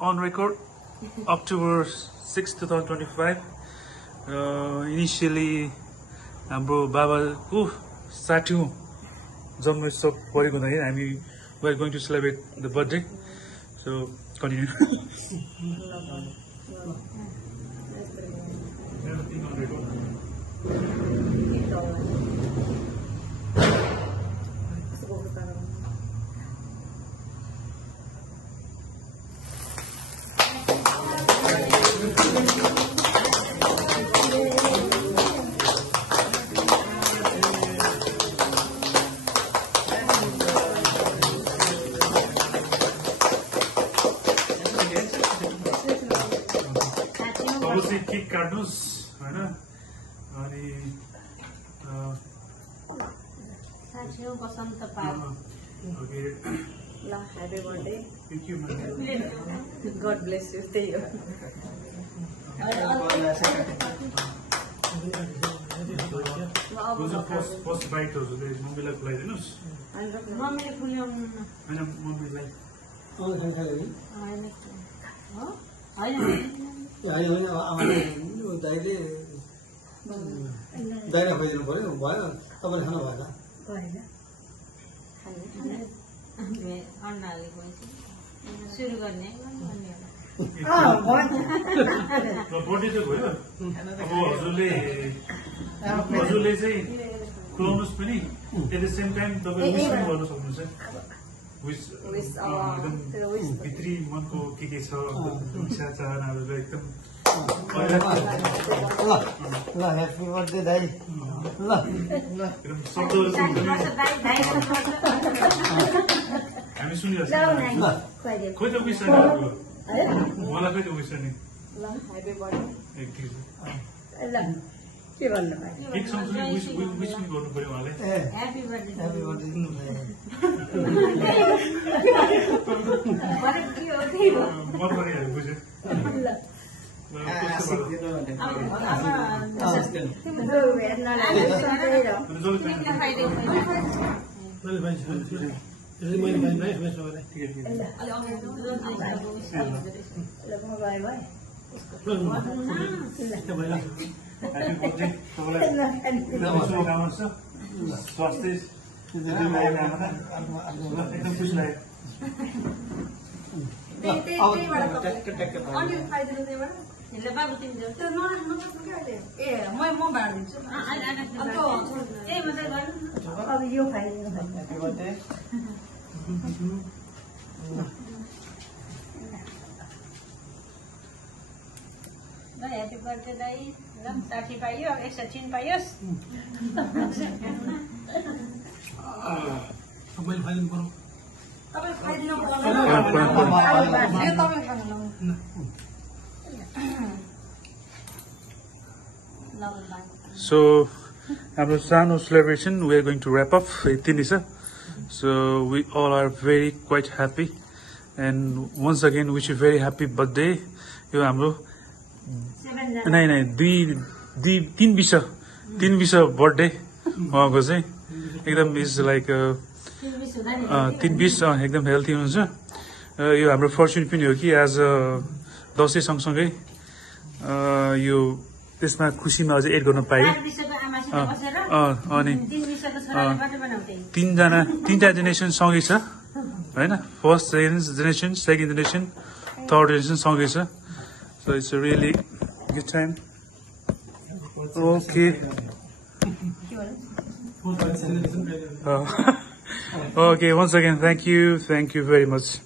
on record, October 6, 2025. Initially, हाम्रो बाबाको 60औं जन्मोत्सव परेको हुँदाखेरि हामी we are going to celebrate the birthday. So continue. Everything on record. Obviously, keep cardinals, right? And okay. Happy birthday. Thank you, man. God bless you. Stay here. Those are first bite also. There is mommy like this. Mommy punyam. Mommy like. At the same time, wish Fitri manko ke cha isha chahanaहरुले एकदम ल happy birthday दाइ ल एकदम शब्दहरु हामी सुनिरहेछौँ ल खोइ त wish नि मलाई खोइ त विश नि ल ह्यापी बर्थडे एक ठीक ल के भन्नु भाइ एक सँगसँगै विश पनि गर्नु पर्यो उहाँले ह्यापी बर्थडे ह्यापी बर्थडे मन परिहाल्यो बुझ्यो Happy birthday. शुभकामना छ स्वास्थ्य एकदम खुसी लाग्यो अब यो खाइदिनु Happy birthday, Dai. Lam 60 payo, 103 payos. मैले फाइलिङ गरौँ तपाईं खाइदिनु So, हाम्रो सानो celebration, we are going to wrap up. So, we all are very quite happy, and once again wish you very happy birthday. यो हाम्रो नहीं तीन विष बर्थडे उहाँको चाहिँ एकदम इज लाइक 3 20 एकदम हेल्थी हुनुहुन्छ यो हाम्रो फर्चुन पनि हो कि एज दसैँ सँगसँगै यो त्यसमा खुसीमा अझै एड गर्न पाए अनि तीनटा जेनेरेसन सँगै छ हैन first generation second generation third generation सँगै छ so it's a really good time. Okay. Okay, once again, thank you very much.